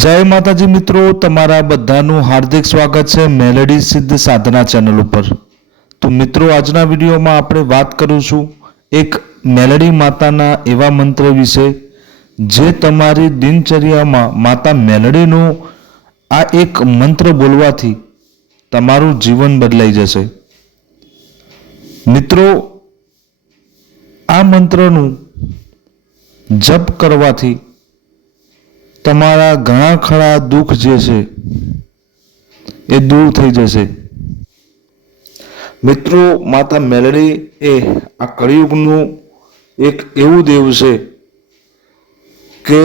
જય માતાજી મિત્રો, તમારા બધાનું હાર્દિક સ્વાગત છે મેલેડી સિદ્ધ સાધના ચેનલ ઉપર। તો મિત્રો, આજના વિડીયોમાં આપણે વાત કરીશું એક મેલેડી માતાના એવા મંત્ર વિશે જે તમારી દિનચર્યામાં માતા મેલેડીનો આ એક મંત્ર બોલવાથી તમારું જીવન બદલાઈ જશે। મિત્રો, આ મંત્રનું જપ કરવાથી તમારા ઘણા ખરા દુઃખ જે છે એ દૂર થઈ જશે। મિત્રો, માતા મેલેડી એ આ કળિયુગનું એક એવું દેવ છે કે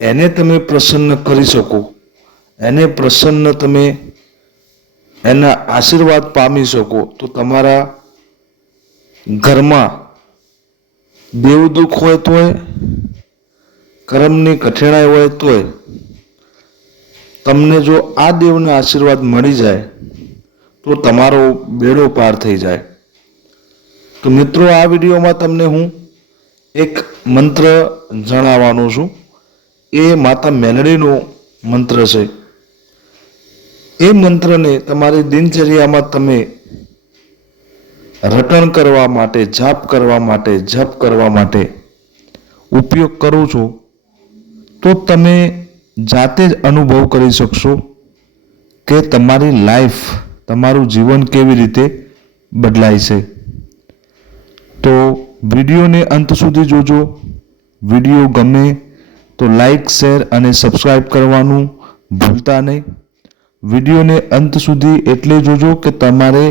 એને તમે પ્રસન્ન કરી શકો, એને પ્રસન્ન તમે એના આશીર્વાદ પામી શકો તો તમારા ઘરમાં દેવ દુઃખ હોય તોય, કર્મની કઠિનાઈ હોય તોય તમને જો આ દેવના આશીર્વાદ મળી જાય તો તમારો બેડો પાર થઈ જાય। તો મિત્રો, આ વિડીયોમાં તમને હું એક મંત્ર જણાવવાનો છું। એ માતા મેલેડીનો મંત્ર છે। એ મંત્રને તમારી દિનચર્યામાં તમે રટણ કરવા માટે, જાપ કરવા માટે, જપ કરવા માટે ઉપયોગ કરો છો તો તમે જાતે જ અનુભવ કરી શકશો કે તમારી લાઈફ, તમારું જીવન કેવી રીતે બદલાય છે। તો વિડીયોને અંત સુધી જોજો। વિડીયો ગમે તો લાઈક, શેર અને સબસ્ક્રાઈબ કરવાનું ભૂલતા નહીં। વિડીયોને અંત સુધી એટલે જોજો કે તમારે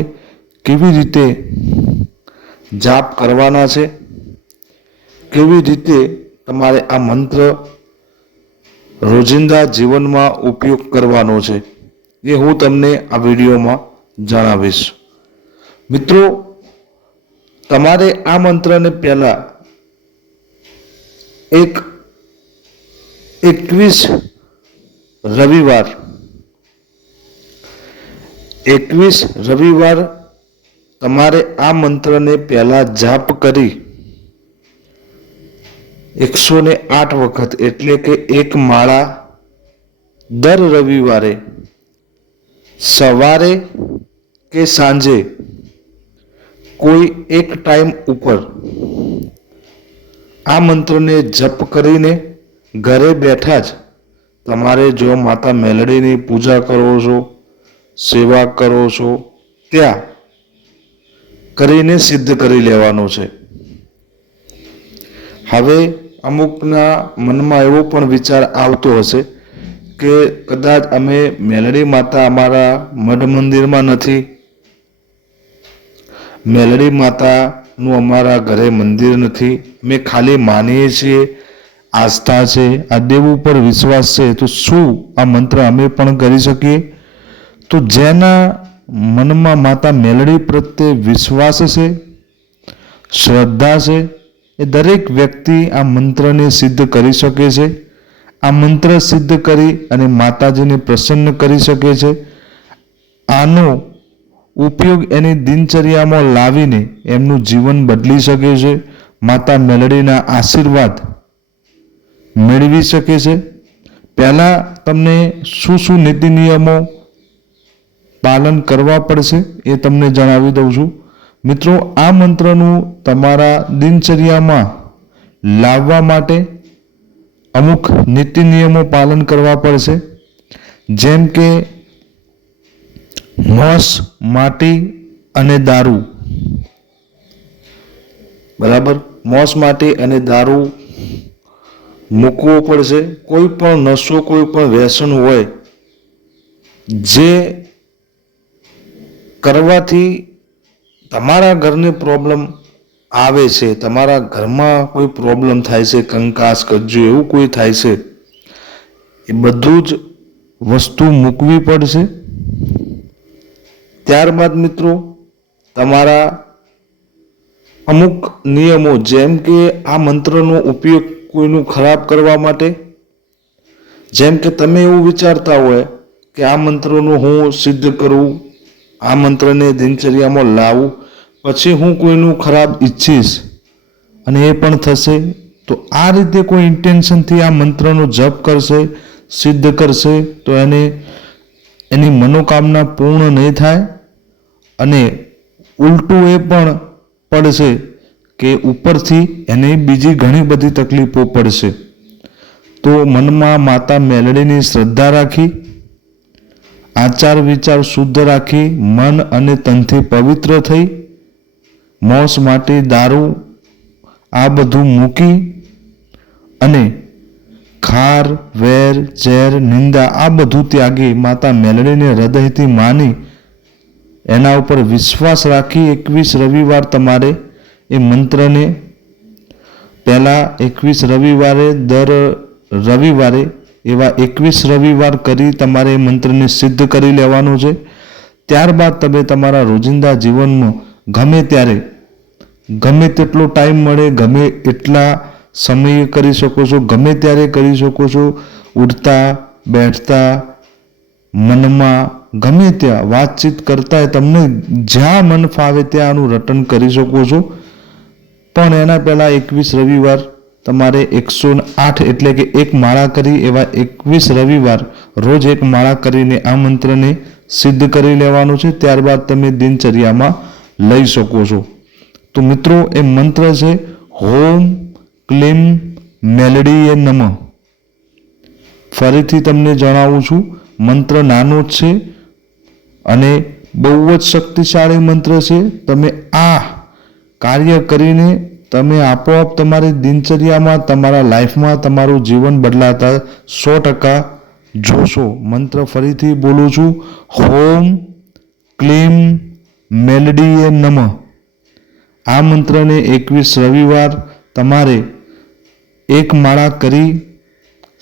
કેવી રીતે જાપ કરવાના છે, કેવી રીતે તમારે આ મંત્ર રોજિંદા જીવનમાં ઉપયોગ કરવાનો છે એ હું તમને આ વિડીયોમાં જણાવીશ। મિત્રો, તમારે આ મંત્રને પહેલા 21 રવિવાર તમારે આ મંત્રને પહેલા જાપ કરી 108 વખત એટલે કે એક માળા દર રવિવારે સવારે કે સાંજે કોઈ એક ટાઈમ ઉપર આ મંત્રને જપ કરીને ઘરે બેઠા જ તમારે જો માતા મેલેડીની પૂજા કરો છો, સેવા કરો છો, ત્યાં કરીને સિદ્ધ કરી લેવાનો છે। હવે અમુકના મનમાં એવો પણ વિચાર આવતો હશે કે કદાચ અમે મેલેડી માતા અમારા મઠ મંદિરમાં નથી, મેલેડી માતાનું અમારા ઘરે મંદિર નથી, અમે ખાલી માનીએ છીએ, આસ્થા છે, આ દેવ ઉપર વિશ્વાસ છે, તો શું આ મંત્ર અમે પણ કરી શકીએ? તો જેના મનમાં માતા મેલેડી પ્રત્યે વિશ્વાસ છે, શ્રદ્ધા છે, એ દરેક વ્યક્તિ આ મંત્રને સિદ્ધ કરી શકે છે। આ મંત્ર સિદ્ધ કરી અને માતાજીને પ્રસન્ન કરી શકે છે। આનો ઉપયોગ એની દિનચર્યામાં લાવીને એમનું જીવન બદલી શકે છે, માતા મેલેડીના આશીર્વાદ મેળવી શકે છે। પહેલાં તમને શું શું નીતિ નિયમો પાલન કરવા પડશે એ તમને જણાવી દઉં છું। મિત્રો, આ મંત્રનું તમારા દિનચર્યામાં લાવવા માટે અમુક નીતિ નિયમો પાલન કરવા પડશે, જેમ કે માંસ, માટી અને દારૂ, બરાબર? માંસ, માટી અને દારૂ મૂકવો પડશે। કોઈ પણ નશો, કોઈ પણ વ્યસન હોય જે કરવાથી તમારા ઘરને પ્રોબ્લેમ આવે છે, તમારા ઘરમાં કોઈ પ્રોબ્લેમ થાય છે, કંકાસ, કજ્જુ એવું કોઈ થાય છે, એ બધું જ વસ્તુ મૂકવી પડશે। ત્યારબાદ મિત્રો, તમારા અમુક નિયમો, જેમ કે આ મંત્રનો ઉપયોગ કોઈનું ખરાબ કરવા માટે, જેમ કે તમે એવું વિચારતા હોય કે આ મંત્રનું હું સિદ્ધ કરું, આ મંત્રને દિનચર્યામાં લાવું, પછી હું કોઈનું ખરાબ ઈચ્છીશ અને એ પણ થશે, તો આ રીતે કોઈ ઇન્ટેન્શનથી આ મંત્રનો જપ કરશે, સિદ્ધ કરશે તો એની મનોકામના પૂર્ણ નહીં થાય અને ઉલટું એ પણ પડશે કે ઉપરથી એને બીજી ઘણી બધી તકલીફો પડશે. તો મનમાં માતા મેલડીની શ્રદ્ધા રાખી, આચાર વિચાર શુદ્ધ રાખી, મન અને તનથી પવિત્ર થઈ, મોસ માટે દારૂ આ બધું મૂકી અને ખાર, વેર, ઝેર, નિંદા આ બધું ત્યાગી માતા મેલડીને હૃદયથી માની એના ઉપર વિશ્વાસ રાખી 21 રવિવાર તમારે એ મંત્રને પહેલાં 21 રવિવારે દર રવિવારે એવા 21 રવિવાર કરી તમારે એ મંત્રને સિદ્ધ કરી લેવાનો છે. ત્યારબાદ તમે તમારા રોજિંદા જીવનમાં ગમે ત્યારે ગમે તેટલો ટાઈમ મળે ગમે એટલા સમયે કરી શકો છો, ગમે ત્યારે કરી શકો છો. ઉઠતા બેઠતા મનમાં ગમે ત્યાં વાતચીત કરતા તમને જ્યાં મન ફાવે ત્યાં આનું રટન કરી શકો છો. પણ એના પહેલાં 21 રવિવાર તમારે 108 એટલે કે એક માળા કરી એવા 21 રવિવાર રોજ એક માળા કરીને આ મંત્રને સિદ્ધ કરી લેવાનું છે. ત્યારબાદ તમે દિનચર્યામાં લઈ શકો છો. તો મિત્રો એ મંત્ર છે ઓમ ક્લીમ મેલડીએ નમઃ. ફરીથી તમને જણાવું છું, મંત્ર નાનો જ છે અને બહુ જ શક્તિશાળી મંત્ર છે. તમે આ કાર્ય કરીને તમે આપોઆપ તમારી દિનચર્યામાં તમારા લાઈફમાં તમારું જીવન બદલાતા 100% જોશો. મંત્ર ફરીથી બોલું છું, ઓમ ક્લીમ મેલડીએ નમઃ. આ મંત્રને 21 રવિવાર તમારે એક માળા કરી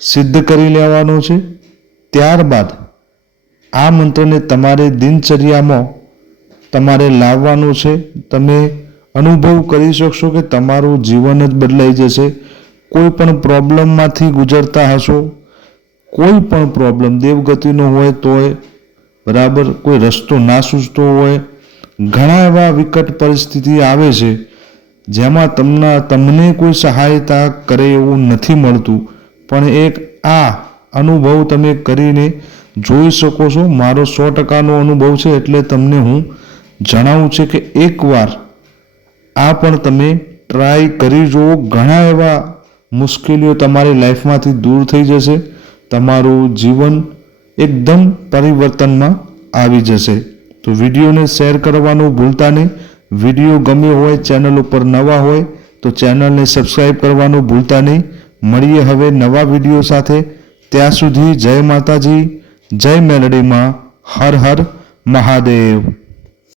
સિદ્ધ કરી લેવાનો છે. ત્યારબાદ આ મંત્રને તમારે દિનચર્યામાં તમારે લાવવાનું છે. તમે અનુભવ કરી શકશો કે તમારું જીવન જ બદલાઈ જશે. કોઈ પણ પ્રોબ્લેમમાંથી ગુજરતા હશો, કોઈ પણ પ્રોબ્લેમ દેવગતિનો હોય તોય બરાબર, કોઈ રસ્તો ના સૂઝતો હોય, ઘણા એવા વિકટ પરિસ્થિતિ આવે છે જેમાં તમને કોઈ સહાયતા કરે એવું નથી મળતું. પણ એક આ અનુભવ તમે કરીને જોઈ શકો છો. મારો 100%નો અનુભવ છે એટલે તમને હું જણાવું છે કે એકવાર આ પણ તમે ટ્રાય કરી જુઓ. ઘણા એવા મુશ્કેલીઓ તમારી લાઈફમાંથી દૂર થઈ જશે. તમારું જીવન એકદમ પરિવર્તનમાં આવી જશે. તો વિડીયોને શેર કરવાનું ભૂલતા નહીં. વિડીયો ગમ્યો હોય, ચેનલ ઉપર નવા હોય તો ચેનલને સબસ્ક્રાઈબ કરવાનું ભૂલતા નહીં. મળીએ હવે નવા વિડીયો સાથે. ત્યાં સુધી જય માતાજી, જય મેલડીમાં, હર હર મહાદેવ.